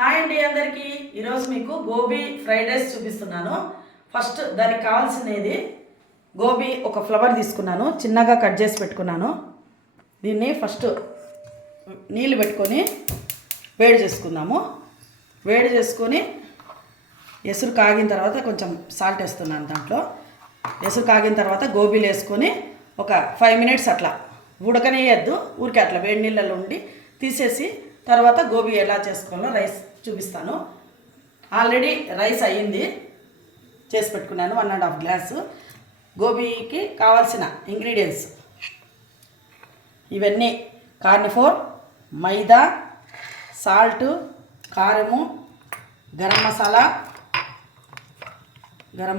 Hi అండి అందరికీ. ఈరోజు మీకు గోబీ ఫ్రైడ్ రైస్ చూపిస్తున్నాను. ఫస్ట్ దానికి కావాల్సినది గోబీ ఒక ఫ్లవర్ తీసుకున్నాను, చిన్నగా కట్ చేసి పెట్టుకున్నాను. దీన్ని ఫస్ట్ నీళ్ళు పెట్టుకొని వేడి చేసుకుందాము. వేడి చేసుకొని ఎసురు కాగిన తర్వాత కొంచెం సాల్ట్ వేస్తున్నాను దాంట్లో. ఎసురు కాగిన తర్వాత గోబీలు వేసుకొని ఒక 5 minutes అట్లా ఉడకనేయద్దు, ఊరికే అట్లా వేడి నీళ్ళలో ఉండి తీసేసి తర్వాత గోబీ ఎలా చేసుకోవాలో రైస్ చూపిస్తాను. ఆల్రెడీ రైస్ అయ్యింది, చేసి పెట్టుకున్నాను 1.5 గ్లాసు. గోబీకి కావాల్సిన ఇంగ్రీడియంట్స్ ఇవన్నీ: కార్న్ఫ్లోర్, మైదా, సాల్ట్, కారము, గరం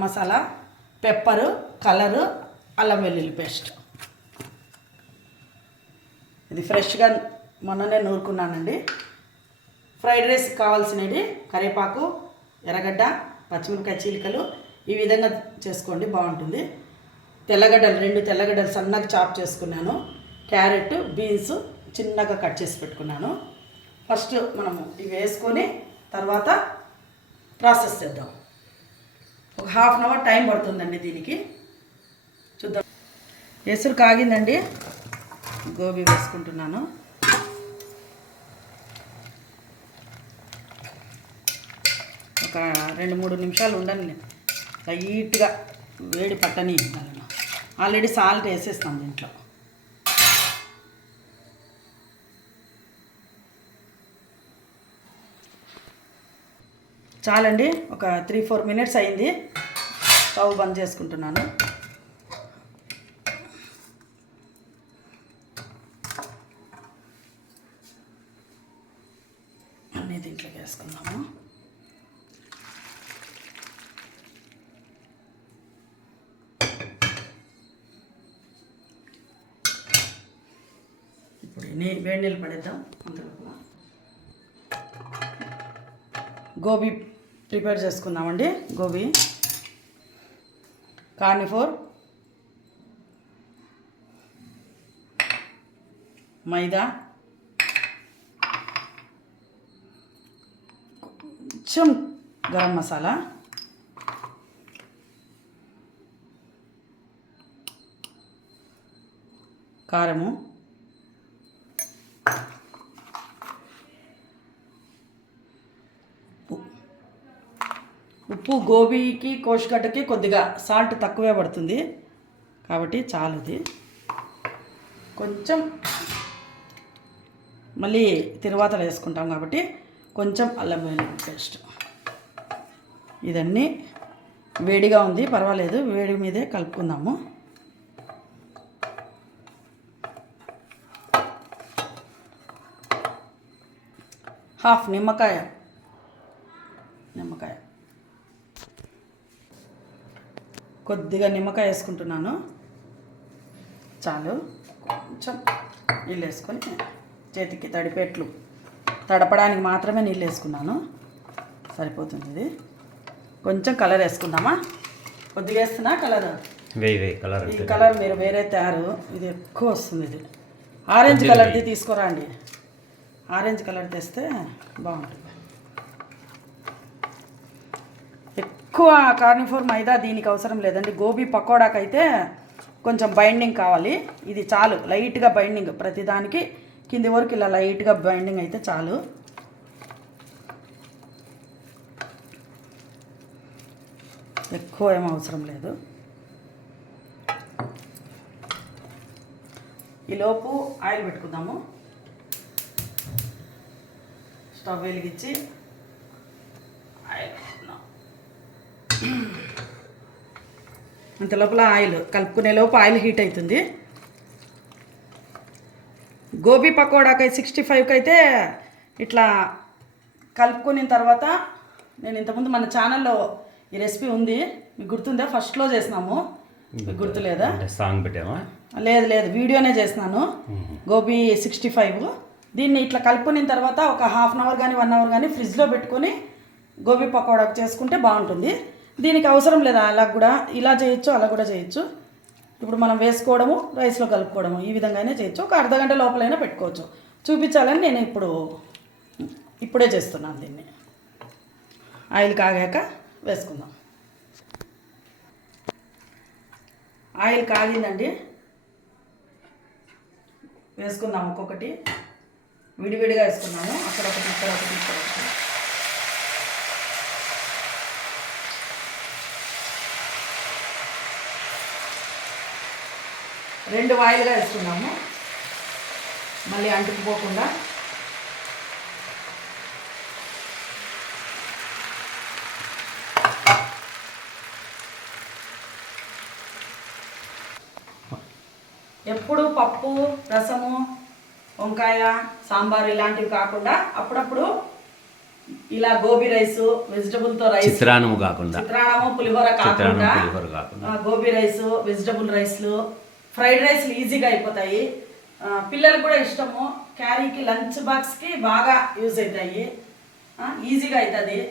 మసాలా, పెప్పరు, కలరు, అల్లం వెల్లుల్లి పేస్ట్. ఇది ఫ్రెష్గా మొన్ననే నూరుకున్నానండి. ఫ్రైడ్ రైస్ కావాల్సినవి కరివేపాకు, ఎర్రగడ్డ, పచ్చిమిరపకాయ చీలికలు. ఈ విధంగా చేసుకోండి, బాగుంటుంది. తెల్లగడ్డలు 2 తెల్లగడ్డలు సన్నగా చాప్ చేసుకున్నాను. క్యారెట్, బీన్స్ చిన్నగా కట్ చేసి పెట్టుకున్నాను. ఫస్ట్ మనము ఇవి వేసుకొని తర్వాత ప్రాసెస్ చేద్దాం. ఒక 1/2 hour టైం పడుతుందండి దీనికి. చూద్దాం. ఎసురు కాగిందండి, గోబీ వేసుకుంటున్నాను. ఒక 2-3 నిమిషాలు ఉండండి, లైట్గా వేడి పట్టని. ఆల్రెడీ సాల్ట్ వేసేస్తాం దీంట్లో. చాలండి, ఒక 3-4 minutes అయింది. స్టవ్ బంద్ చేసుకుంటున్నాను. అన్నీ దీంట్లోకి వేసుకున్నాము. ఇప్పుడు వేడి నీళ్ళు పడేద్దాం. అందులో గోబీ ప్రిపేర్ చేసుకుందామండి. గోబీ, కార్న్ఫ్లోర్, మైదా, కొంచెం గరం మసాలా, కారము, ఉప్పు. గోబీకి కోసిగడ్డకి కొద్దిగా సాల్ట్ తక్కువే పడుతుంది కాబట్టి చాలుది. కొంచెం మళ్ళీ తిరువాతలు వేసుకుంటాం కాబట్టి కొంచెం అల్లం వెల్లుల్లి పేస్ట్. ఇదన్నీ వేడిగా ఉంది, పర్వాలేదు, వేడి మీదే కలుపుకుందాము. హాఫ్ నిమ్మకాయ కొద్దిగా నిమ్మకాయ వేసుకుంటున్నాను. చాలు. కొంచెం నీళ్ళు వేసుకొని చేతికి తడిపెట్లు తడపడానికి మాత్రమే నీళ్ళు వేసుకున్నాను, సరిపోతుంది. ఇది కొంచెం కలర్ వేసుకుందామా? కొద్దిగా వేస్తున్నా కలర్. ఈ కలర్ మీరు వేరే తయారు, ఇది ఎక్కువ వస్తుంది. ఇది ఆరెంజ్ కలర్ది తీసుకురా అండి, ఆరెంజ్ కలర్ తెస్తే బాగుంటుంది. ఎక్కువ కార్న్ఫ్లోర్, మైదా దీనికి అవసరం లేదండి. గోబీ పకోడాకైతే కొంచెం బైండింగ్ కావాలి. ఇది చాలు, లైట్గా బైండింగ్, ప్రతిదానికి కింది వరకు ఇలా లైట్గా బైండింగ్ అయితే చాలు. ఎక్కువ ఏం అవసరం లేదు. ఈలోపు ఆయిల్ పెట్టుకుందాము. స్టవ్ వెలిగించి ఆయిల్ ఇంత లోపల ఆయిల్ కలుపుకునే లోపు ఆయిల్ హీట్ అవుతుంది. గోబీ పకోడాకి 65కి అయితే ఇట్లా కలుపుకున్న తర్వాత, నేను ఇంతకుముందు మన ఛానల్లో ఈ రెసిపీ ఉంది, మీకు గుర్తుందా? ఫస్ట్లో చేసినాము, మీకు గుర్తులేదా? సాంగ్ పెట్టామా? లేదు, వీడియోనే చేసినాను. గోబీ 65. దీన్ని ఇట్లా కలుపుకున్న తర్వాత ఒక 1/2 hour కానీ 1 hour కానీ ఫ్రిడ్జ్లో పెట్టుకొని గోబీ పకోడాకు చేసుకుంటే బాగుంటుంది. దీనికి అవసరం లేదా, అలా కూడా ఇలా చేయొచ్చు, అలా కూడా చేయొచ్చు. ఇప్పుడు మనం వేసుకోవడము, రైస్లో కలుపుకోవడము, ఈ విధంగానే చేయొచ్చు. ఒక అర్ధగంట లోపలైనా పెట్టుకోవచ్చు. చూపించాలని నేను ఇప్పుడు ఇప్పుడే చేస్తున్నాను దీన్ని. ఆయిల్ కాగాక వేసుకుందాం. ఆయిల్ కాగిందండి, వేసుకుందాం. ఒక్కొక్కటి విడివిడిగా వేసుకున్నాము. అక్కడ ఒకటి, ఇక్కడ ఒకటి, ఇక్కడ ఒకటి. రెండు వాయిలుగా వేసుకున్నాము, మళ్ళీ అంటుకుపోకుండా. ఎప్పుడు పప్పు, రసము, వంకాయ, సాంబారు ఇలాంటివి కాకుండా అప్పుడప్పుడు ఇలా గోబీ రైస్, వెజిటబుల్తో రైస్, చిత్రాన్నము కాకుండా, చిత్రాన్నము పులిహోర కాకుండా గోబీ రైస్, వెజిటబుల్ రైస్లు, ఫ్రైడ్ రైస్లు ఈజీగా అయిపోతాయి. పిల్లలకు కూడా ఇష్టము. క్యారీకి, లంచ్ బాక్స్కి బాగా యూజ్ అవుతాయి. ఈజీగా అవుతుంది.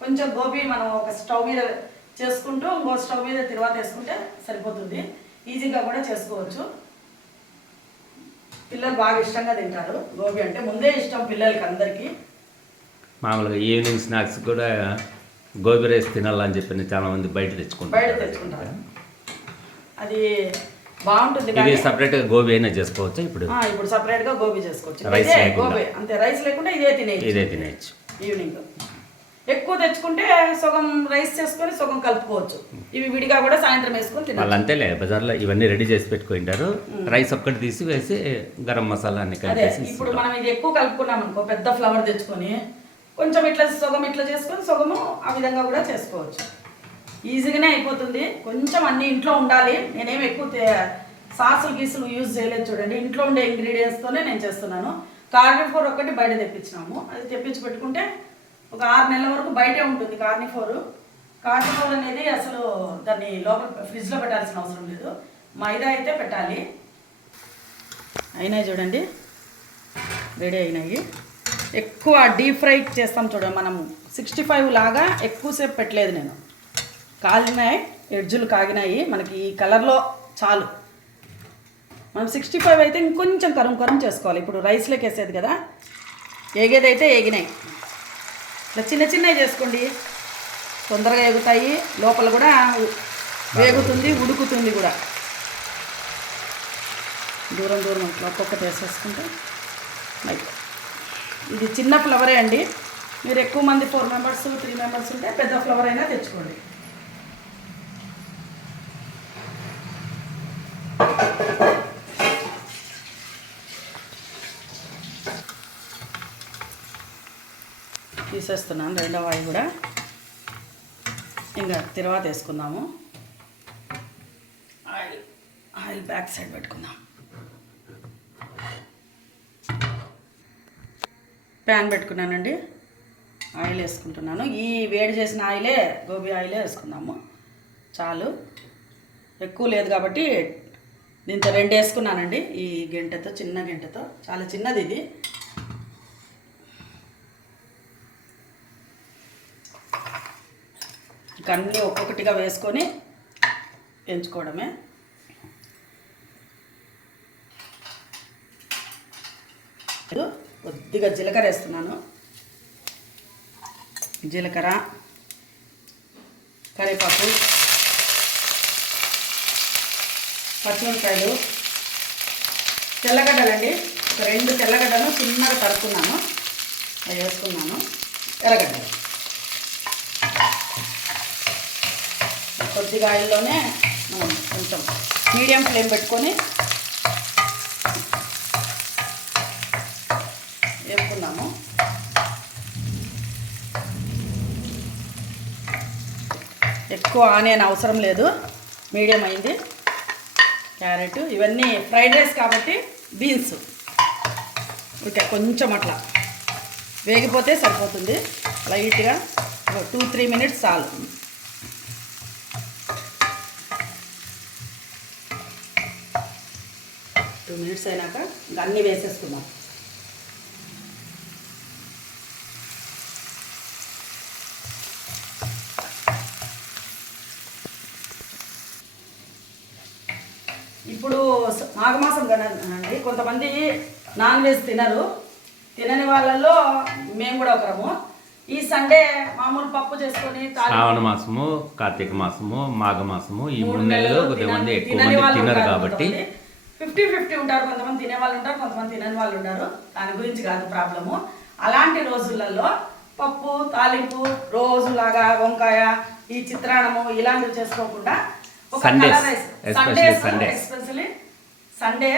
కొంచెం గోబీ మనం ఒక స్టవ్ మీద చేసుకుంటూ ఇంకో స్టవ్ మీద తర్వాత వేసుకుంటే సరిపోతుంది. ఈజీగా కూడా చేసుకోవచ్చు. పిల్లలు బాగా ఇష్టంగా తింటారు గోబీ అంటే. ముందే ఇష్టం పిల్లలకి అందరికీ. మామూలుగా ఈవినింగ్ స్నాక్స్ కూడా గోబీ రైస్ తినాలని చెప్పి చాలా మంది బయట తెచ్చుకుంటారు. అది బాగుంటుంది. ఇది సపరేట్గా గోబీ అయినా చేసుకోవచ్చు. ఇప్పుడు సపరేట్గా గోబీ చేసుకోవచ్చు. గోబీ అంతే, రైస్ లేకుండా ఇదే తినేయచ్చు. ఈవినింగ్ ఎక్కువ తెచ్చుకుంటే సగం రైస్ చేసుకొని సగం కలుపుకోవచ్చు. ఇవి విడిగా కూడా సాయంత్రం వేసుకొని తినాలి. వాళ్ళు అంతేలే, బజార్లో ఇవన్నీ రెడీ చేసి పెట్టుకుంటారు. రైస్ ఒక్కటి తీసి వేసి గరం మసాలా అన్ని కలిపేసి. ఇప్పుడు మనం ఇది ఎక్కువ కలుపుకున్నాం అనుకో, పెద్ద ఫ్లవర్ తెచ్చుకొని కొంచెం ఇట్లా సగం ఇట్లా చేసుకొని సగము ఆ విధంగా కూడా చేసుకోవచ్చు. ఈజీగానే అయిపోతుంది. కొంచెం అన్ని ఇంట్లో ఉండాలి. నేనేం ఎక్కువ సాసులు గీసులు యూజ్ చేయలేదు. చూడండి, ఇంట్లో ఉండే ఇంగ్రీడియంట్స్తోనే నేను చేస్తున్నాను. కార్నిఫోర్ ఒకటి బయట తెప్పించినాము. అది తెప్పించి పెట్టుకుంటే ఒక 6 నెలల వరకు బయటే ఉంటుంది. కార్నిఫోర్ అనేది అసలు దాన్ని లోపల ఫ్రిడ్జ్లో పెట్టాల్సిన అవసరం లేదు. మైదా అయితే పెట్టాలి. అయినాయి చూడండి, రెడీ అయినాయి. ఎక్కువ డీప్ ఫ్రై చేస్తాం చూడండి మనం. 65 లాగా ఎక్కువసేపు పెట్టలేదు నేను. కాలినాయి, ఎడ్జులు కాగినాయి. మనకి ఈ కలర్లో చాలు. మనం 65 అయితే ఇంకొంచెం కరం చేసుకోవాలి. ఇప్పుడు రైస్లోకి వేసేది కదా, ఏగేదైతే ఏగినాయి. ఇట్లా చిన్న చిన్నవి చేసుకోండి, తొందరగా ఎగుతాయి. లోపల కూడా వేగుతుంది, ఉడుకుతుంది కూడా. దూరం ఇట్లా ఒక్కొక్కటి వేసేసుకుంటే ఇది చిన్న ఫ్లవరే అండి. మీరు ఎక్కువ మంది 4 మెంబర్స్ 3 మెంబర్స్ ఉంటే పెద్ద ఫ్లవర్ అయినా తెచ్చుకోండి. తీసేస్తున్నాను రెండవ ఆయిల్ కూడా. ఇంకా తర్వాత వేసుకుందాము. ఆయిల్ బ్యాక్ సైడ్ పెట్టుకుందాం. ప్యాన్ పెట్టుకున్నానండి, ఆయిల్ వేసుకుంటున్నాను. ఈ వేడి చేసిన ఆయిలే, గోబీ ఆయిలే వేసుకుందాము. చాలు, ఎక్కువ లేదు కాబట్టి దీంతో 2 వేసుకున్నానండి. ఈ గంటెతో, చిన్న గంటెతో, చాలా చిన్నది ఇది. ఇక అన్నీ ఒక్కొక్కటిగా వేసుకొని ఎంచుకోవడమే. కొద్దిగా జీలకర్ర వేస్తున్నాను. జీలకర్ర, కరివేపాకు, పచ్చిమిరపకాయలు, తెల్లగడ్డలండి. ఒక 2 తెల్లగడ్డలు చిన్నగా తరుక్కున్నాను, అవి వేసుకున్నాను. ఎర్రగడ్డలు కొద్దిగా ఆయిల్లోనే మనం కొంచెం మీడియం ఫ్లేమ్ పెట్టుకొని వేసుకున్నాము. ఎక్కువ ఆనియన్ అవసరం లేదు, మీడియం అయింది. క్యారెట్, ఇవన్నీ ఫ్రైడ్ రైస్ కాబట్టి బీన్స్ ఓకే, కొంచెం అట్లా వేగిపోతే సరిపోతుంది. లైట్గా 2-3 మినిట్స్ చాలు. మినిట్స్ అయినాక ఇంకా అన్నీ వేసేసుకుందాం. ఇప్పుడు మాఘమాసం కదండి, కొంతమంది నాన్ వెజ్ తినరు. తినని వాళ్ళల్లో మేము కూడా ఒకరము. ఈ సండే మామూలు పప్పు చేసుకొని శ్రావణ మాసము, కార్తీక మాసము, మాఘ మాసము, ఈ 3 నెలలు కొద్దిమంది ఎక్కువ మంది తినరు కాబట్టి 50-50 ఉంటారు. కొంతమంది తినే వాళ్ళు ఉంటారు, కొంతమంది తినని వాళ్ళు ఉంటారు. దాని గురించి కాదు ప్రాబ్లము. అలాంటి రోజులలో పప్పు తాలింపు రోజులాగా వంకాయ, ఈ చిత్రాన్నము ఇలాంటివి చేసుకోకుండా ఒక కలర్ రైస్ ఎస్పెషల్లీ సండే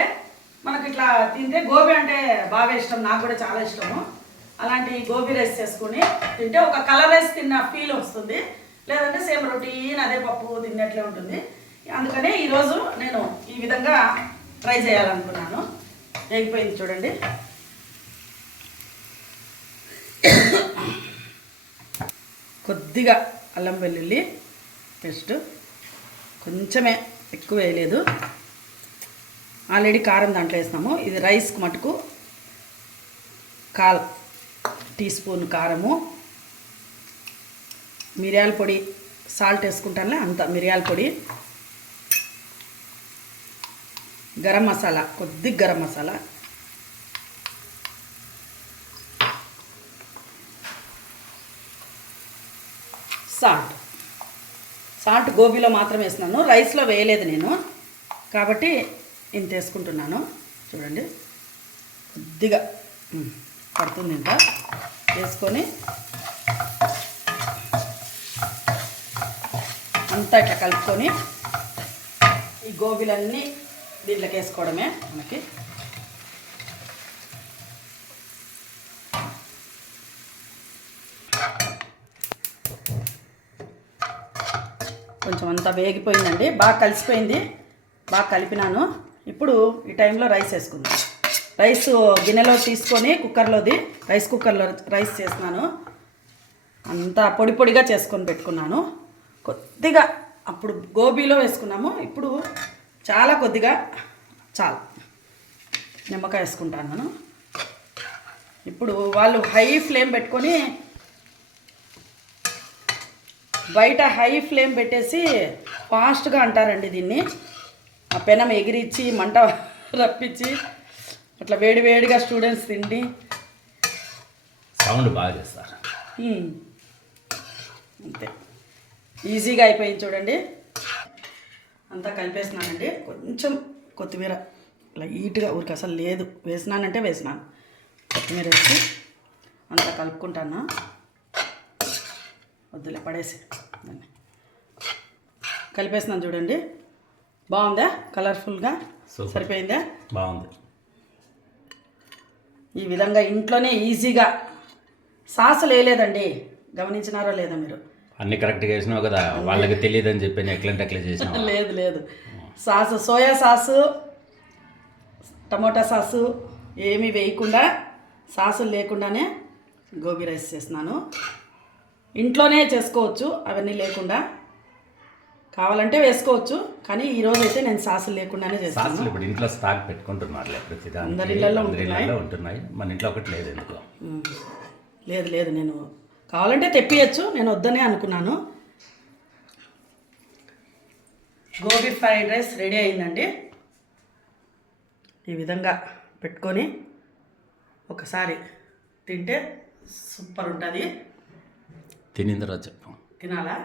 మనకు ఇట్లా తింటే గోబీ అంటే బాగా ఇష్టం, నాకు కూడా చాలా ఇష్టము. అలాంటి గోబీ రైస్ చేసుకుని తింటే ఒక కలర్ రైస్ తిన్న ఫీల్ వస్తుంది. లేదంటే సేమ్ రొటీన్ అదే పప్పు తిన్నట్లే ఉంటుంది. అందుకనే ఈరోజు నేను ఈ విధంగా ట్రై చేయాలనుకున్నాను. వేగిపోయింది చూడండి. కొద్దిగా అల్లం వెల్లుల్లి పేస్ట్, కొంచెమే, ఎక్కువ వేయలేదు. ఆల్రెడీ కారం దాంట్లో వేసినాము. ఇది రైస్కి మటుకు 1/4 టీ స్పూన్ కారము, మిరియాల పొడి, సాల్ట్ వేసుకుంటానులే అంత, మిరియాల పొడి, గరం మసాలా, కొద్దిగా గరం మసాలా, సాల్ట్ గోబీలో మాత్రం వేసినాను, రైస్లో వేయలేదు నేను కాబట్టి ఇంత వేసుకుంటున్నాను. చూడండి కొద్దిగా పడుతుంది ఇంకా వేసుకొని అంతా ఇట్లా కలుపుకొని ఈ గోబీలన్నీ దీంట్లోకి వేసుకోవడమే మనకి. కొంచెం అంతా వేగిపోయిందండి, బాగా కలిసిపోయింది, బాగా కలిపినాను. ఇప్పుడు ఈ టైంలో రైస్ వేసుకుందాం. రైస్ గిన్నెలో తీసుకొని కుక్కర్లోది, రైస్ కుక్కర్లో రైస్ చేసినాను. అంతా పొడి పొడిగా చేసుకొని పెట్టుకున్నాను. కొద్దిగా అప్పుడు గోబీలో వేసుకున్నాము, ఇప్పుడు చాలా కొద్దిగా చాలు నిమ్మకాయ వేసుకుంటాను. ఇప్పుడు వాళ్ళు హై ఫ్లేమ్ పెట్టుకొని, బయట హై ఫ్లేమ్ పెట్టేసి ఫాస్ట్గా అంటారండి దీన్ని. ఆ పెనం ఎగిరిచ్చి మంట రప్పించి అట్లా వేడి వేడిగా స్టూడెంట్స్ తిండి సౌండ్ బాగా చేస్తారు. అంతే ఈజీగా అయిపోయింది చూడండి. అంతా కలిపేసినానండి. కొంచెం కొత్తిమీర లైట్గా, ఊరికి అసలు లేదు, వేసినానంటే వేసినాను. కొత్తిమీర వేసి అంతా కలుపుకుంటాను. వద్దులే పడేసి దాన్ని కలిపేసినాను చూడండి. బాగుందా? కలర్ఫుల్గా సరిపోయిందా? బాగుంది. ఈ విధంగా ఇంట్లోనే ఈజీగా, సాసులు వేయలేదండి, గమనించినారో లేదా మీరు? అన్ని కరెక్ట్గా వేసినావు కదా, వాళ్ళకి తెలియదని చెప్పి ఎట్లంటే అట్లా చేసినావు. లేదు sauce, soya sauce, tomato sauce ఏమీ వేయకుండా, సాసులు లేకుండానే గోబీ రైస్ చేస్తున్నాను. ఇంట్లోనే చేసుకోవచ్చు అవన్నీ లేకుండా, కావాలంటే వేసుకోవచ్చు, కానీ ఈరోజు అయితే నేను సాసులు లేకుండానే చేస్తాను. ఇప్పుడు ఇంట్లో స్టాక్ పెట్టుకుంటున్నారు, ప్రతిదాని అందరి ఇళ్ళల్లో ఉంటున్నాయి, మన ఇంట్లో ఒకటి లేదు ఎందుకు? లేదు నేను కావాలంటే తెప్పియచ్చు, నేను వద్దనే అనుకున్నాను. గోబీ ఫ్రైడ్ రైస్ రెడీ అయిందండి. ఈ విధంగా పెట్టుకొని ఒకసారి తింటే సూపర్ ఉంటుంది. తినిన తర్వాత చెప్పు. తినాలా?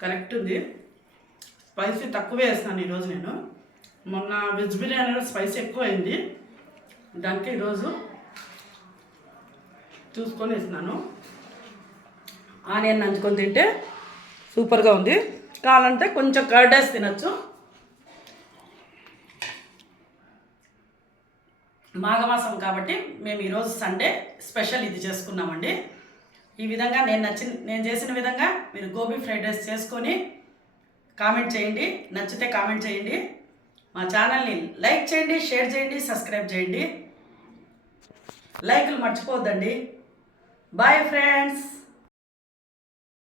కరెక్ట్ ఉంది. స్పైసీ తక్కువే వేస్తున్నాను ఈరోజు నేను. మొన్న వెజ్ బిర్యానీలో స్పైసీ ఎక్కువ అయింది, దానికి ఈరోజు చూసుకొని వేస్తున్నాను. ఆనియన్ నంచుకొని తింటే సూపర్గా ఉంది. కావాలంటే కొంచెం కర్డ్ రైస్ తినచ్చు. మాఘమాసం కాబట్టి మేము ఈరోజు సండే స్పెషల్ ఇది చేసుకున్నామండి. ఈ విధంగా నేను చేసిన విధంగా మీరు గోబీ ఫ్రైడ్ రైస్ చేసుకొని కామెంట్ చేయండి. నచ్చితే కామెంట్ చేయండి. మా ఛానల్ని లైక్ చేయండి, షేర్ చేయండి, సబ్స్క్రైబ్ చేయండి. లైకులు మర్చిపోవద్దండి. Bye friends.